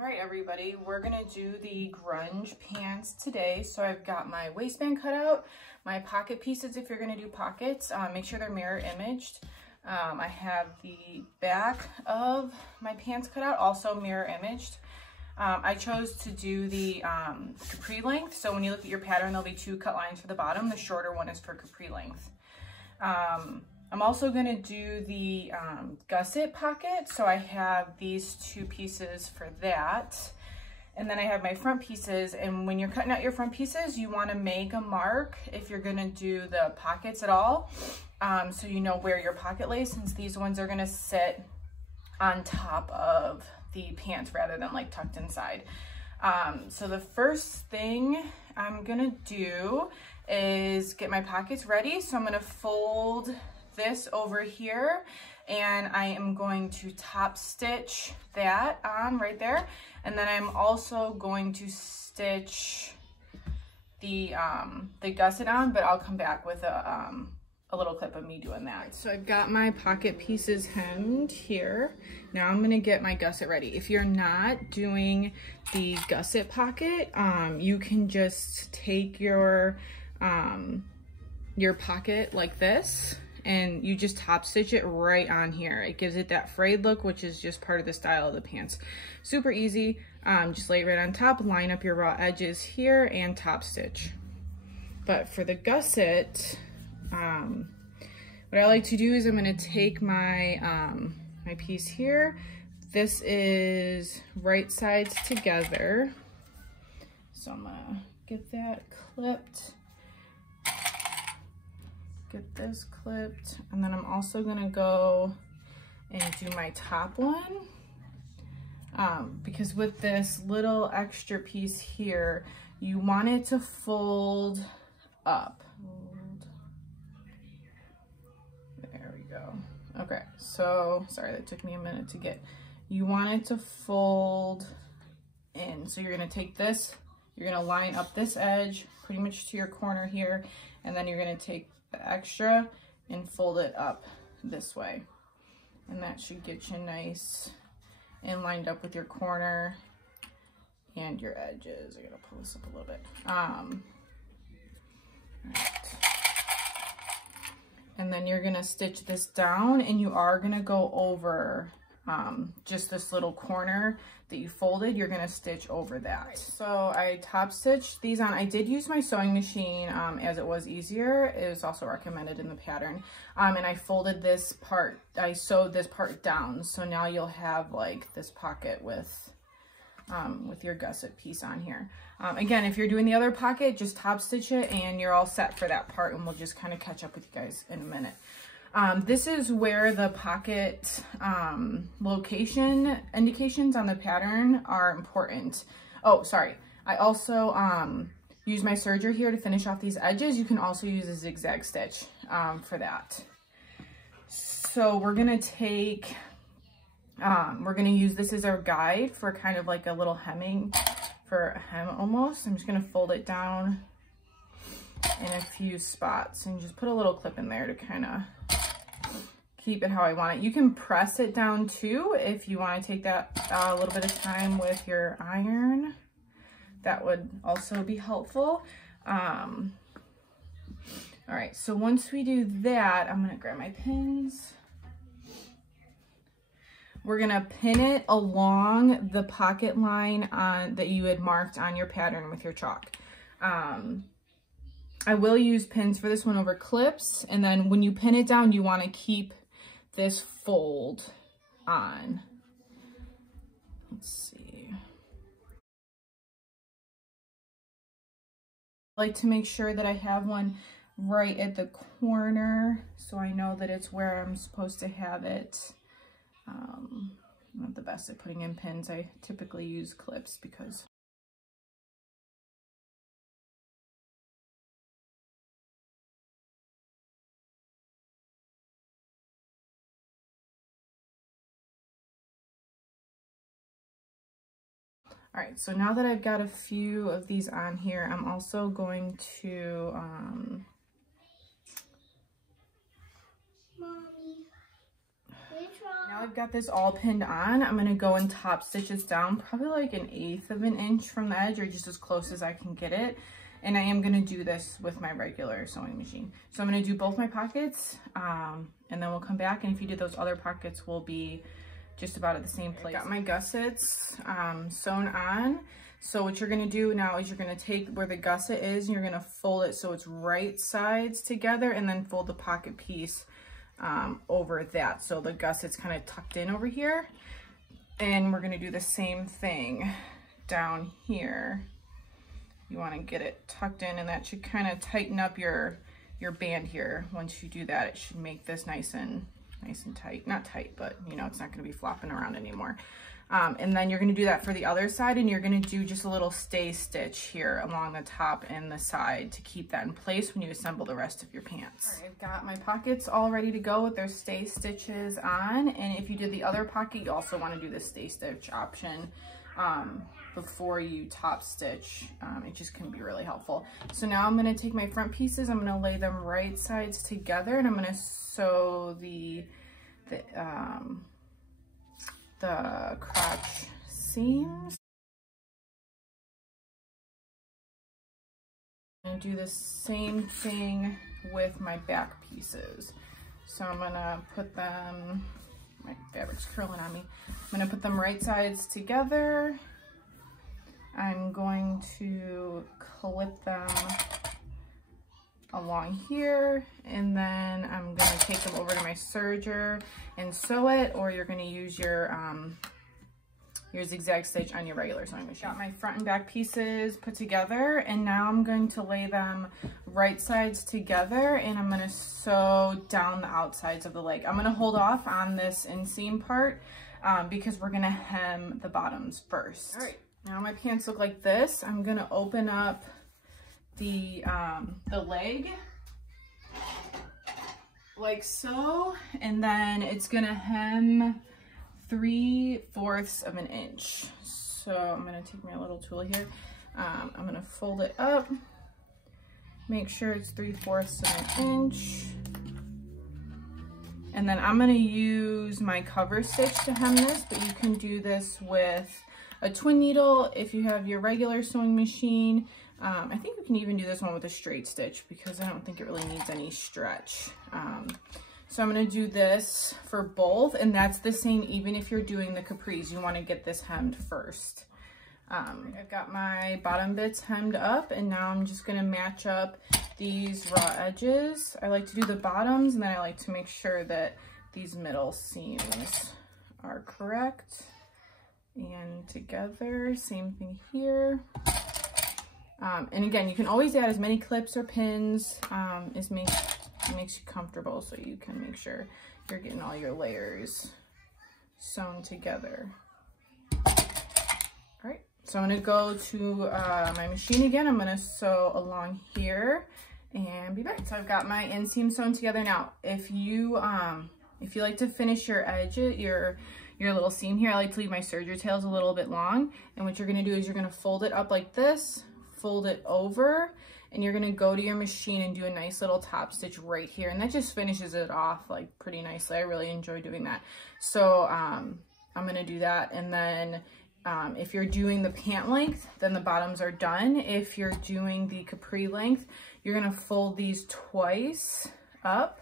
All right, everybody, we're gonna do the grunge pants today. So I've got my waistband cut out, my pocket pieces if you're gonna do pockets, make sure they're mirror imaged. I have the back of my pants cut out, also mirror imaged. I chose to do the capri length. So when you look at your pattern, there'll be 2 cut lines for the bottom. The shorter one is for capri length. I'm also gonna do the gusset pocket. So I have these 2 pieces for that. And then I have my front pieces. And when you're cutting out your front pieces, you wanna make a mark if you're gonna do the pockets at all. So you know where your pocket lays, since these ones are gonna sit on top of the pants rather than like tucked inside. So the first thing I'm gonna do is get my pockets ready. So I'm gonna fold this over here and I am going to top stitch that on right there. And then I'm also going to stitch the gusset on, but I'll come back with a little clip of me doing that. So I've got my pocket pieces hemmed here. Now I'm gonna get my gusset ready. If you're not doing the gusset pocket, you can just take your pocket like this and you just top stitch it right on here. It gives it that frayed look, which is just part of the style of the pants. Super easy. Just lay it right on top, line up your raw edges here and top stitch. But for the gusset, what I like to do is I'm going to take my my piece here. This is right sides together. So I'm going to get that clipped. Get this clipped. And then I'm also going to go and do my top one. Because with this little extra piece here, you want it to fold up. There we go. Okay, so sorry that took me a minute to get. You want it to fold in. So you're gonna take this, you're gonna line up this edge pretty much to your corner here, and then you're gonna take the extra and fold it up this way. And that should get you nice and lined up with your corner and your edges. I gotta pull this up a little bit. Right. And then you're gonna stitch this down and you are gonna go over just this little corner that you folded. You're gonna stitch over that. So I top stitched these on. I did use my sewing machine as it was easier. It was also recommended in the pattern. And I folded this part, I sewed this part down. So now you'll have like this pocket with your gusset piece on here. Again, if you're doing the other pocket, just top stitch it and you're all set for that part, and we'll just kind of catch up with you guys in a minute. This is where the pocket location indications on the pattern are important. Oh, sorry. I also use my serger here to finish off these edges. You can also use a zigzag stitch for that. So we're gonna take we're gonna use this as our guide for kind of like a little hemming, for a hem almost. I'm just gonna fold it down in a few spots and just put a little clip in there to kind of keep it how I want it. You can press it down too if you want to take that a little bit of time with your iron. That would also be helpful. All right, so once we do that, I'm gonna grab my pins. We're gonna pin it along the pocket line that you had marked on your pattern with your chalk. I will use pins for this one over clips, and then when you pin it down, you want to keep this fold on. Let's see. I like to make sure that I have one right at the corner so I know that it's where I'm supposed to have it. I'm not the best at putting in pins. I typically use clips because all right, so now that I've got a few of these on here, I'm also going to Mommy, Now I've got this all pinned on, I'm gonna go and top stitch this down probably like 1/8 of an inch from the edge, or just as close as I can get it. And I am gonna do this with my regular sewing machine. So I'm gonna do both my pockets, and then we'll come back, and if you do those other pockets, we'll be just about at the same place. I've got my gussets sewn on. So what you're gonna do now is you're gonna take where the gusset is and you're gonna fold it so it's right sides together, and then fold the pocket piece over that. So the gusset's kind of tucked in over here. And we're gonna do the same thing down here. You wanna get it tucked in, and that should kind of tighten up your band here. Once you do that, it should make this nice and tight. Not tight, but you know, it's not gonna be flopping around anymore. And then you're gonna do that for the other side, and you're gonna do just a little stay stitch here along the top and the side to keep that in place when you assemble the rest of your pants. All right, I've got my pockets all ready to go with their stay stitches on. And if you did the other pocket, you also wanna do the stay stitch option before you top stitch. It just can be really helpful. So now I'm gonna take my front pieces, I'm gonna lay them right sides together, and I'm gonna sew the crotch seams. I'm gonna do the same thing with my back pieces. So I'm gonna put them, my fabric's curling on me. I'm gonna put them right sides together. I'm going to clip them along here, and then I'm going to take them over to my serger and sew it, or you're going to use your zigzag stitch on your regular sewing machine. Got my front and back pieces put together, and now I'm going to lay them right sides together, and I'm going to sew down the outsides of the leg. I'm going to hold off on this inseam part because we're going to hem the bottoms first. All right. Now my pants look like this. I'm gonna open up the leg like so, and then it's gonna hem 3/4 of an inch. So I'm gonna take my little tool here. I'm gonna fold it up, make sure it's 3/4 of an inch. And then I'm gonna use my cover stitch to hem this, but you can do this with a twin needle if you have your regular sewing machine. I think we can even do this one with a straight stitch because I don't think it really needs any stretch. So I'm gonna do this for both, and that's the same even if you're doing the capris. You wanna get this hemmed first. I've got my bottom bits hemmed up, and now I'm just gonna match up these raw edges. I like to do the bottoms, and then I like to make sure that these middle seams are correct. And together, same thing here. And again, you can always add as many clips or pins as makes you comfortable, so you can make sure you're getting all your layers sewn together. All right, so I'm gonna go to my machine again. I'm gonna sew along here and be back. So I've got my inseam sewn together. Now, if you like to finish your edge, your little seam here, I like to leave my serger tails a little bit long. And what you're gonna do is you're gonna fold it up like this, fold it over, and you're gonna go to your machine and do a nice little top stitch right here. And that just finishes it off like pretty nicely. I really enjoy doing that. So I'm gonna do that. And then if you're doing the pant length, then the bottoms are done. If you're doing the capri length, you're gonna fold these twice up.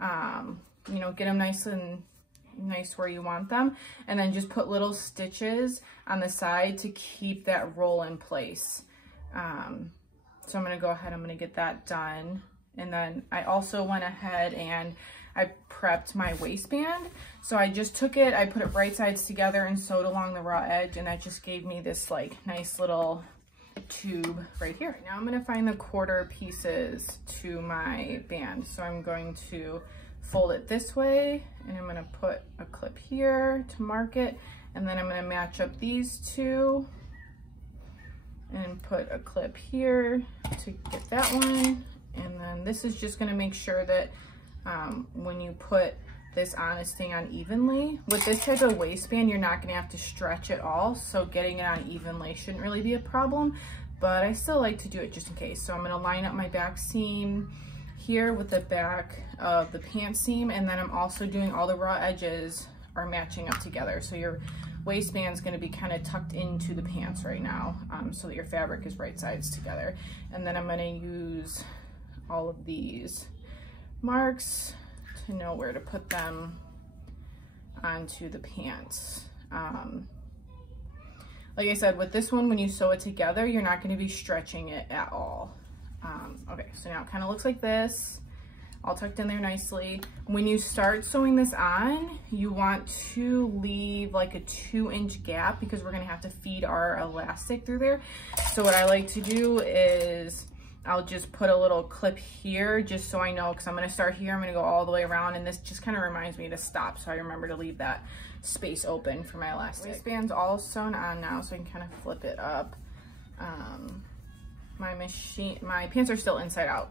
You know, get them nice where you want them, and then just put little stitches on the side to keep that roll in place. So I'm gonna go ahead, I'm gonna get that done. And then I also went ahead and I prepped my waistband. So I just took it, I put it right sides together and sewed along the raw edge, and that just gave me this like nice little tube right here. Now I'm gonna find the quarter pieces to my band. So I'm going to fold it this way, and I'm gonna put a clip here to mark it, and then I'm gonna match up these two and put a clip here to get that one. And then this is just gonna make sure that when you put this on, it's staying on evenly. With this type of waistband, you're not gonna have to stretch at all, so getting it on evenly shouldn't really be a problem, but I still like to do it just in case. So I'm gonna line up my back seam here with the back of the pant seam, and then I'm also doing all the raw edges are matching up together. So your waistband's going to be kind of tucked into the pants right now, so that your fabric is right sides together. And then I'm going to use all of these marks to know where to put them onto the pants. Like I said, with this one, when you sew it together, you're not going to be stretching it at all. Okay, so now it kind of looks like this, all tucked in there nicely. When you start sewing this on, you want to leave like a 2-inch gap because we're going to have to feed our elastic through there. So what I like to do is I'll just put a little clip here just so I know, because I'm going to start here, I'm going to go all the way around, and this just kind of reminds me to stop, so I remember to leave that space open for my elastic. Waistband's all sewn on now, so I can kind of flip it up. My pants are still inside out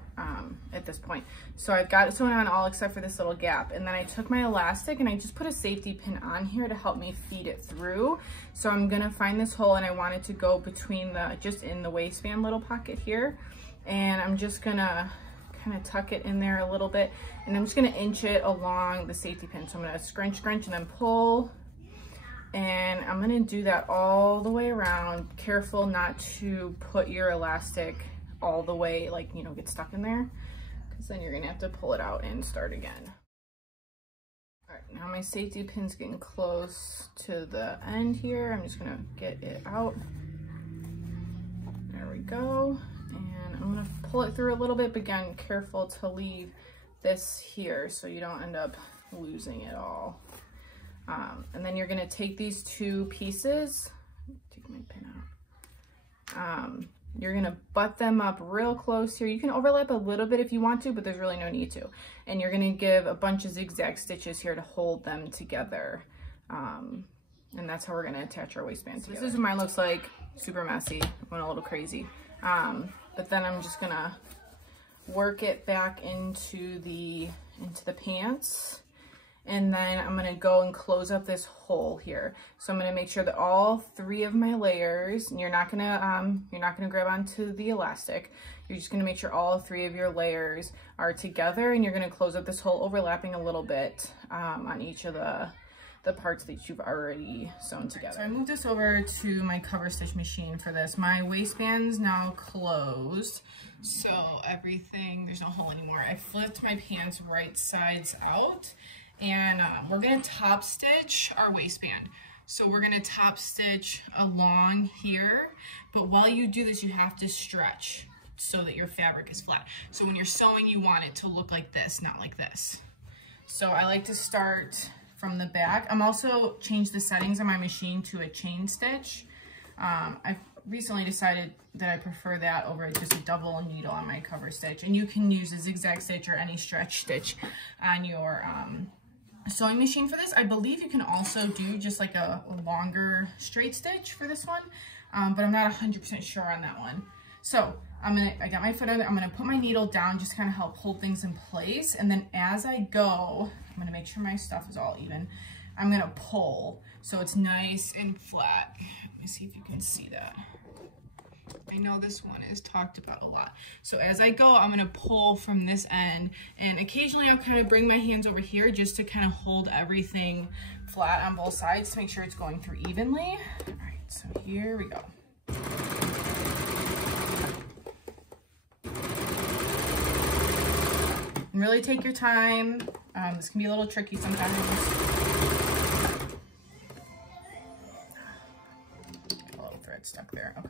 at this point, so I've got it sewn on all except for this little gap. And then I took my elastic and I just put a safety pin on here to help me feed it through. So I'm gonna find this hole, and I want it to go between just in the waistband little pocket here. And I'm just gonna kind of tuck it in there a little bit, and I'm just gonna inch it along the safety pin. So I'm gonna scrunch, and then pull, and I'm gonna do that all the way around. Careful not to put your elastic all the way, like, you know, get stuck in there, because then you're gonna have to pull it out and start again. All right, now my safety pin's getting close to the end here. I'm just gonna get it out. There we go. I'm gonna pull it through a little bit, but again, careful to leave this here so you don't end up losing it all. And then you're gonna take these two pieces, take my pin out. You're gonna butt them up real close here. You can overlap a little bit if you want to, but there's really no need to. And you're gonna give a bunch of zigzag stitches here to hold them together. And that's how we're gonna attach our waistband together. This is what mine looks like, super messy, went a little crazy. But then I'm just gonna work it back into the pants, and then I'm gonna go and close up this hole here. So I'm gonna make sure that all 3 of my layers, and you're not gonna grab onto the elastic. You're just gonna make sure all 3 of your layers are together, and you're gonna close up this hole, overlapping a little bit on each of the parts that you've already sewn together. So I moved this over to my cover stitch machine for this. My waistband's now closed, so everything, there's no hole anymore. I flipped my pants right sides out, and we're gonna top stitch our waistband. So we're gonna top stitch along here, but while you do this, you have to stretch so that your fabric is flat. So when you're sewing, you want it to look like this, not like this. So I like to start from the back. I'm also changed the settings on my machine to a chain stitch. I've recently decided that I prefer that over just a double needle on my cover stitch. And you can use a zigzag stitch or any stretch stitch on your sewing machine for this. I believe you can also do just like a longer straight stitch for this one, but I'm not 100% sure on that one. So I got my foot on it. I'm gonna put my needle down, just kind of help hold things in place. And then as I go, I'm gonna make sure my stuff is all even. I'm gonna pull so it's nice and flat. Let me see if you can see that. I know this one is talked about a lot. So as I go, I'm gonna pull from this end, and occasionally I'll kind of bring my hands over here just to kind of hold everything flat on both sides to make sure it's going through evenly. All right, so here we go. And really take your time. This can be a little tricky sometimes. A little thread stuck there, okay.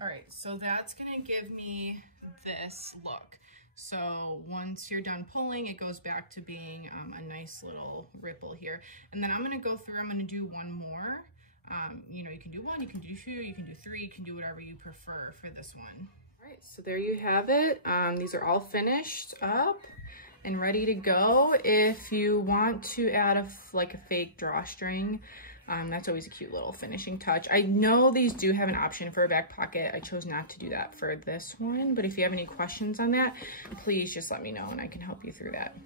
All right, so that's gonna give me this look. So once you're done pulling, it goes back to being a nice little ripple here. And then I'm gonna go through, I'm gonna do one more. You know, you can do 1, you can do 2, you can do 3, you can do whatever you prefer for this one. All right, so there you have it. These are all finished up. and ready to go. If you want to add like a fake drawstring, that's always a cute little finishing touch. I know these do have an option for a back pocket. I chose not to do that for this one, but if you have any questions on that, please just let me know and I can help you through that.